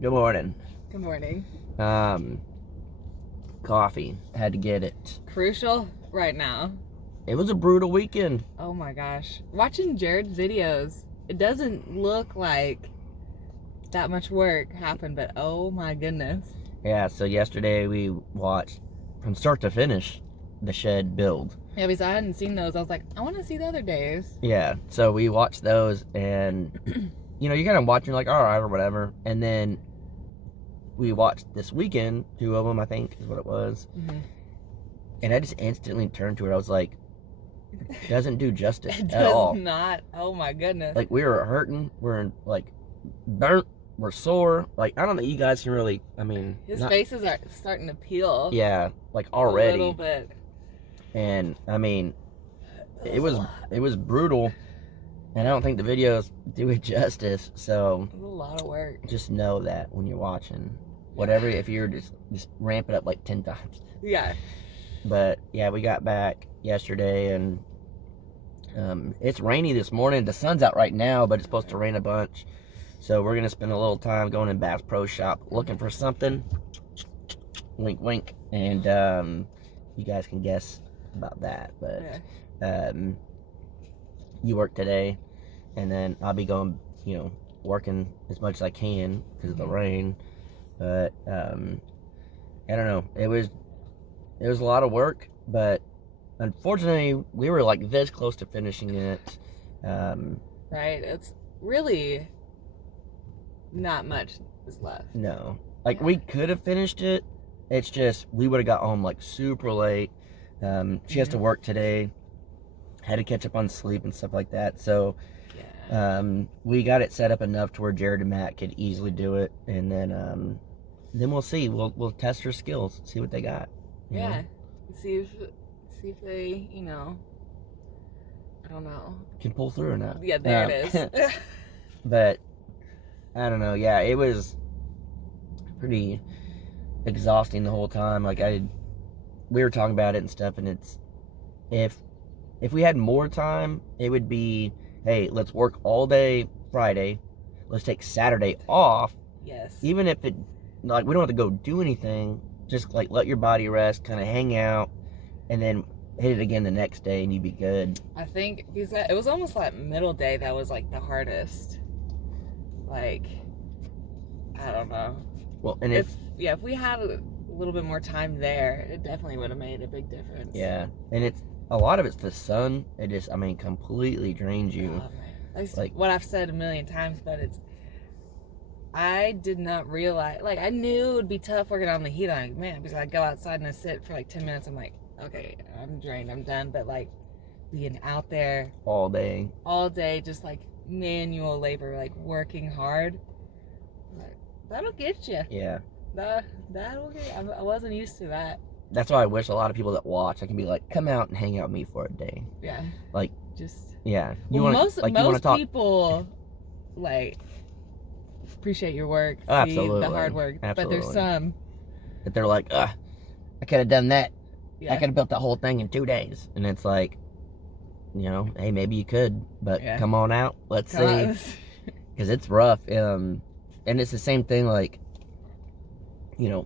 Good morning. Good morning. Coffee. Had to get it. Crucial right now. It was a brutal weekend. Oh my gosh. Watching Jared's videos, it doesn't look like that much work happened, but oh my goodness. Yeah, so yesterday we watched from start to finish the shed build. Yeah, because I hadn't seen those. I was like, I want to see the other days. Yeah, so we watched those and, you know, you're kind of watching like, all right, or whatever. And then we watched this weekend, 2 of them, I think, is what it was. Mm-hmm. And I just instantly turned to it. I was like, it doesn't do justice It at all. does not. Oh my goodness. Like, we were hurting. We're, like, burnt. We're sore. Like, I don't think you guys can really, His faces are starting to peel. Yeah, like already. A little bit. And, it was brutal. And I don't think the videos do it justice. So, It was a lot of work. just know that when you're watching. Whatever, if you're just ramp it up like 10 times. Yeah. But, yeah, we got back yesterday and it's rainy this morning. The sun's out right now, but it's supposed to rain a bunch. So we're going to spend a little time going in Bass Pro Shop looking for something. Wink, wink. And you guys can guess about that. But you work today, and then I'll be going, working as much as I can because of the rain. But I don't know. It was a lot of work, but unfortunately, we were like this close to finishing it. Right. It's really not much is left. No. Like, we could have finished it. It's just, we would have got home, like, super late. She has to work today. Had to catch up on sleep and stuff like that. So, we got it set up enough to where Jared and Matt could easily do it. And then we'll see. We'll test her skills, see what they got. Yeah. See if they, I don't know. Can pull through or not. Yeah, there it is. But, I don't know. Yeah, it was pretty exhausting the whole time. Like, we were talking about it and stuff, and it's, if we had more time, it would be, hey, let's work all day Friday. Let's take Saturday off. Yes. Even if it, like, we don't have to go do anything. Just, like, let your body rest, kind of hang out, and then hit it again the next day, and you'd be good. I think, because it was almost like middle day that was, like, the hardest. Like, I don't know. Well, and if we had a little bit more time there, it definitely would have made a big difference. Yeah, and a lot of it's the sun. It just, completely drains you. Like what I've said a million times, but I did not realize, like, I knew it would be tough working on the heat. I'm like, man, because I go outside and I sit for like 10 minutes. I'm like, okay, I'm drained, I'm done. But like being out there all day, just like manual labor, like working hard, that'll get you. Yeah. That'll get you. I wasn't used to that. That's why I wish a lot of people that watch, I can be like, come out and hang out with me for a day. Yeah. Like, just. Yeah. Most people, like, appreciate your work. Absolutely. See the hard work. Absolutely. But there's some that they're like, I could have done that. Yeah. I could have built that whole thing in 2 days. And it's like, hey, maybe you could, but come on out. Let's see. Because it's rough. And it's the same thing, like,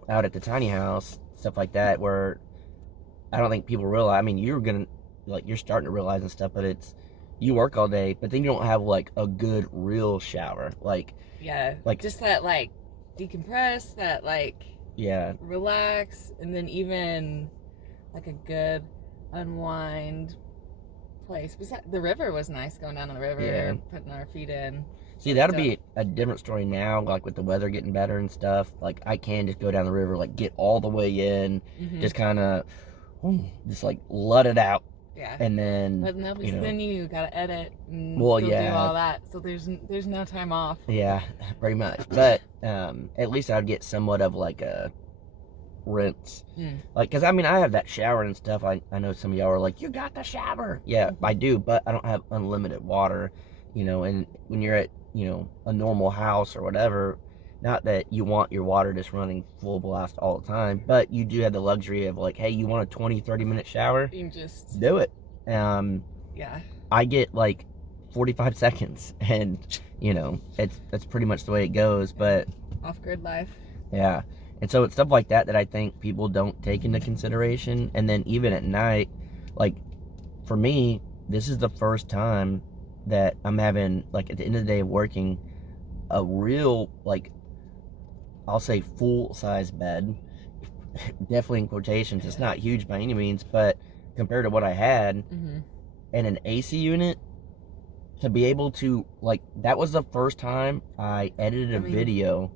out at the tiny house, stuff like that, where I don't think people realize, you're starting to realize and stuff, but it's, you work all day, but then you don't have, like, a good, real shower. Like, like, just that, like, decompress, that, like, relax, and then even, like, a good unwind place. Besides, the river was nice, going down to the river, putting our feet in. See, that'll be a different story now, like with the weather getting better and stuff. Like, I can just go down the river, like, get all the way in, just kind of, just, like, let it out. Yeah. And then, but no, because then you gotta edit and do all that. So there's no time off. Yeah, pretty much. But at least I'd get somewhat of, like, a rinse. Like, because, I have that shower and stuff. I know some of y'all are like, you got the shower. Yeah, I do, but I don't have unlimited water, and when you're at, a normal house or whatever, not that you want your water just running full blast all the time, but you do have the luxury of, like, hey, you want a 20-30 minute shower? You just do it. Yeah. I get like 45 seconds and, that's pretty much the way it goes. But Off-grid life. Yeah. And so it's stuff like that that I think people don't take into consideration. And then even at night, like, for me, this is the first time that I'm having, like, at the end of the day of working, a real, like, I'll say full-size bed. Definitely in quotations. It's not huge by any means, but compared to what I had, Mm-hmm. and an AC unit, to be able to, like, that was the first time I edited a video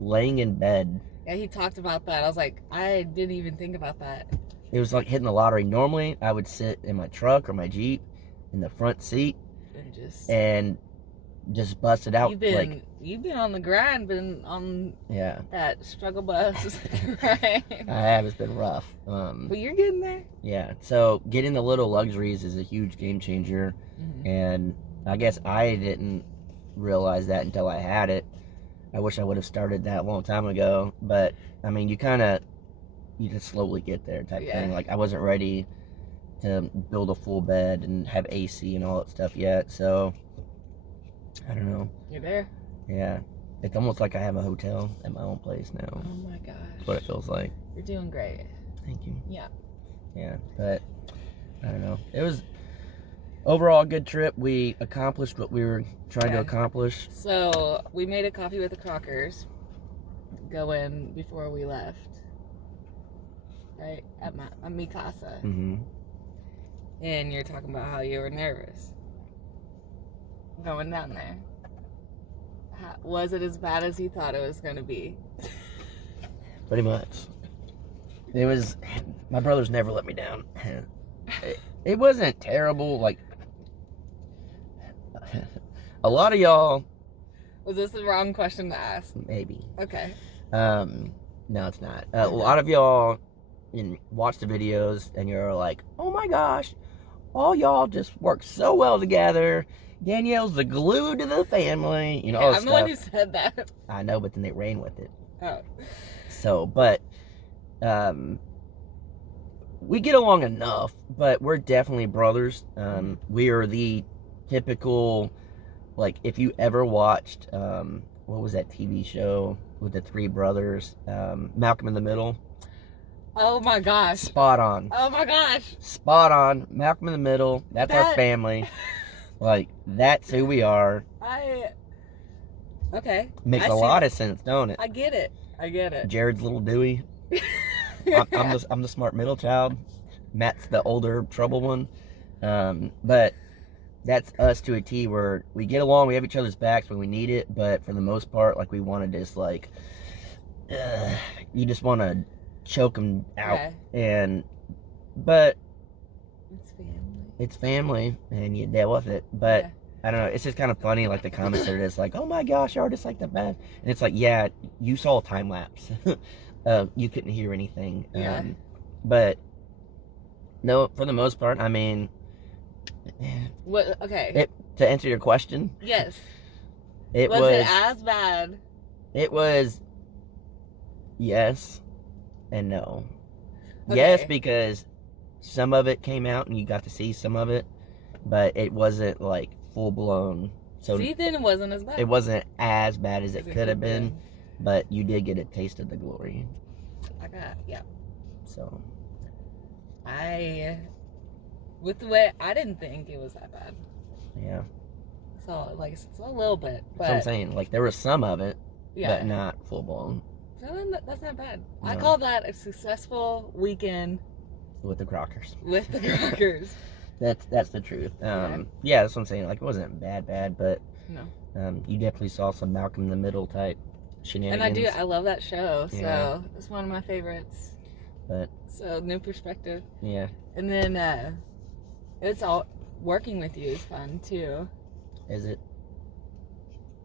laying in bed. Yeah, he talked about that. I was like, I didn't even think about that. It was like hitting the lottery. Normally, I would sit in my truck or my Jeep in the front seat and just bust it out. You've been on the grind, been on that struggle bus, right? I have. It's been rough. But you're getting there. Yeah. So getting the little luxuries is a huge game changer, and I guess I didn't realize that until I had it. I wish I would have started that a long time ago, but I mean, you just slowly get there type thing. Like, I wasn't ready to build a full bed and have AC and all that stuff yet, so I don't know. You're there. Yeah. It's almost like I have a hotel at my own place now. Oh my gosh. That's what it feels like. You're doing great. Thank you. Yeah. Yeah, but I don't know. It was overall a good trip. We accomplished what we were trying to accomplish. So we made a coffee with the Crockers going before we left, right, at mi casa. And you're talking about how you were nervous going down there. Was it as bad as you thought it was going to be? Pretty much. It was. My brothers never let me down. It wasn't terrible. Like, a lot of y'all. Was this the wrong question to ask? Maybe. Okay. No, it's not. A lot of y'all watch the videos and you're like, oh my gosh, all y'all just work so well together. Danielle's the glue to the family. You know, all this I'm stuff. the one who said that. I know, but then they ran with it. Oh. So, but we get along enough, but we're definitely brothers. We are the typical, like, if you ever watched, what was that TV show with the three brothers, Malcolm in the Middle? Oh my gosh. Spot on. Oh my gosh. Spot on. Malcolm in the Middle. That's our family. Like, that's who we are. Okay. Makes a lot of sense, don't it? I get it. Jared's little Dewey. I'm the smart middle child. Matt's the older trouble one. But that's us to a T, where we get along, we have each other's backs when we need it, but for the most part, like, we want to just, like, you just want to choke them out. But it's family, and you deal with it. But I don't know, it's just kind of funny, like, the comments are just like, oh my gosh, you're just like the best. And it's like, yeah, you saw a time lapse. You couldn't hear anything. But no, for the most part, I mean, what? Okay. To answer your question, yes. Was it as bad? It was yes and no. Okay. Yes, because some of it came out and you got to see some of it, but it wasn't like full blown. So then it wasn't as bad. It wasn't as bad as it could have been, but you did get a taste of the glory. So with the way, I didn't think it was that bad. Yeah. So, like, it's a little bit. But that's what I'm saying. Like, there was some of it, but not full blown. So that's not bad. No. I call that a successful weekend with the Crockers. With the Crockers. That's the truth. Yeah, that's what I'm saying. Like, it wasn't bad, but no. You definitely saw some Malcolm in the Middle type shenanigans. And I love that show. So it's one of my favorites. But so new perspective. Yeah. And then it's all working with you is fun too. Is it?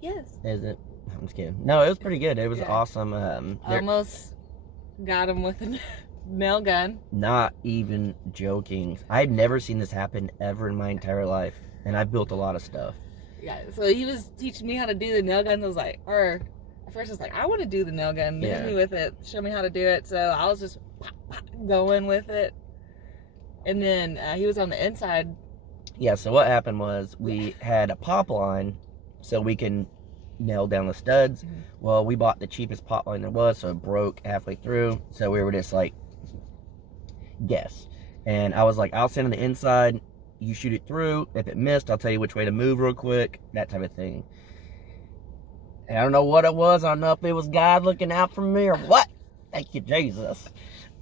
Yes. Is it? I'm just kidding. No, it was pretty good. It was awesome. Almost got him with a nail gun. Not even joking. I'd never seen this happen ever in my entire life, and I built a lot of stuff. Yeah. So he was teaching me how to do the nail guns. I was like, at first I was like, I want to do the nail gun. Hit me with it. Show me how to do it. So I was just going with it. And then he was on the inside. Yeah, so what happened was we had a pop line so we can, nail down the studs. Mm-hmm. Well, we bought the cheapest pot line there was, so it broke halfway through. So we were just like, guess. And I was like, I'll send it the inside. You shoot it through. If it missed, I'll tell you which way to move real quick. That type of thing. And I don't know what it was. I don't know if it was God looking out for me or what. Thank you, Jesus.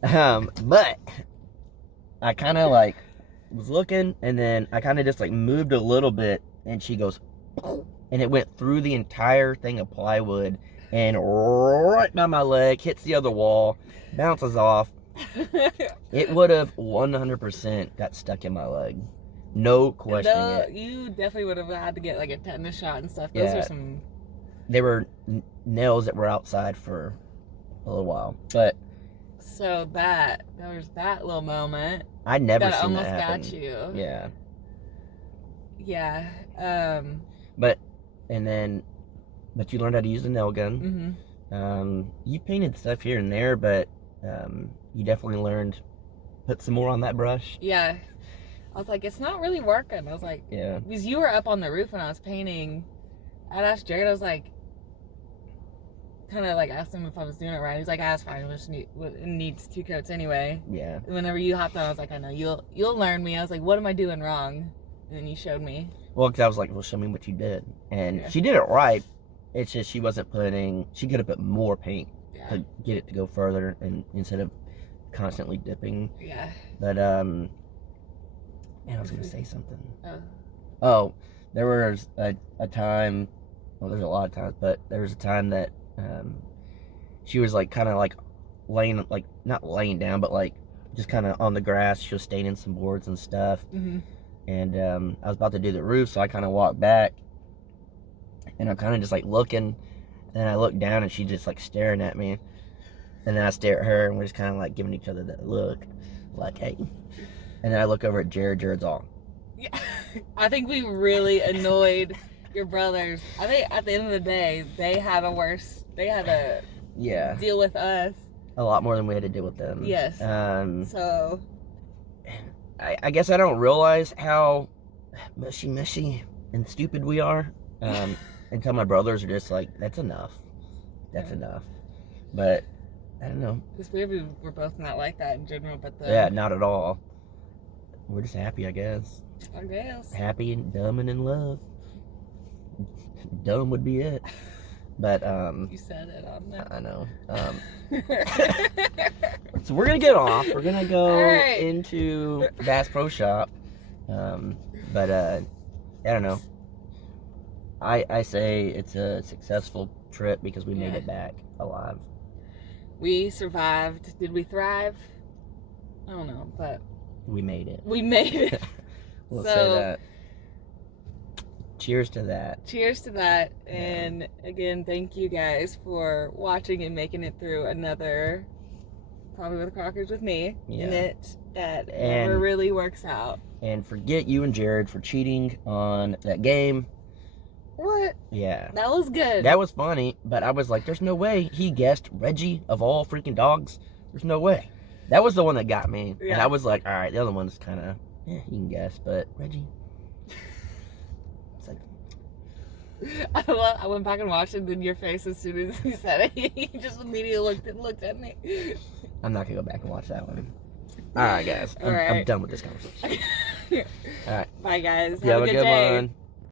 But I kind of like was looking, and then I kind of just like moved a little bit, and she goes, and it went through the entire thing of plywood and right by my leg, hits the other wall, bounces off. It would have 100% got stuck in my leg. No questioning it. You definitely would have had to get like a tetanus shot and stuff. Those are some... They were nails that were outside for a little while. But... So there was that little moment. I'd never that seen almost that happen. got you. Yeah. Yeah. But you learned how to use the nail gun. Mm-hmm. You painted stuff here and there, but you definitely learned, put some more on that brush. Yeah. I was like, it's not really working. I was like, yeah. Because you were up on the roof when I was painting. I'd asked Jared, I was like, kind of like asked him if I was doing it right. He's like, ah, it's fine. It needs 2 coats anyway. Yeah. And whenever you hopped on, I was like, I know, you'll learn me. I was like, what am I doing wrong? And then you showed me. Well, because I was like, well, show me what you did. And she did it right. It's just she could have put more paint to get it to go further, and instead of constantly dipping. Yeah. But, man, I was going to say something. Oh, there was a time, well, there's a lot of times, but there was a time that she was like kind of like laying, like not laying down, but like just kind of on the grass. She was staining some boards and stuff. Mm-hmm. And I was about to do the roof, so I kind of walked back, and I'm kind of just like looking, and I look down, and she's just like staring at me, and then I stare at her, and we're just kind of like giving each other that look, like, hey. And then I look over at Jared. Jared's all. Yeah. I think we really annoyed your brothers. I think at the end of the day, they had to deal with us a lot more than we had to deal with them. Yes. So I guess I don't realize how mushy and stupid we are until my brothers are just like, that's enough. That's enough. But I don't know. It's weird we're both not like that in general, but yeah, not at all. We're just happy, I guess. I guess. Happy and dumb and in love. Dumb would be it. But you said it on that. I know. So we're gonna get off. We're gonna go into Bass Pro Shop. But I don't know. I say it's a successful trip because we made it back alive. We survived. Did we thrive? I don't know, but we made it. We made it. We'll say that. Cheers to that. Cheers to that. And again, thank you guys for watching and making it through another Probably with Crockers with me in it. That never really works out. And forget you and Jared for cheating on that game. What? Yeah. That was good. That was funny, but I was like, there's no way he guessed Reggie of all freaking dogs. There's no way. That was the one that got me. Yeah. And I was like, all right, the other one's kind of, you can guess, but Reggie. It's like. I went back and watched it, and then your face as soon as he said it, he just immediately looked at me. I'm not going to go back and watch that one. All right, guys. I'm done with this conversation. All right. Bye, guys. Have a good day. one.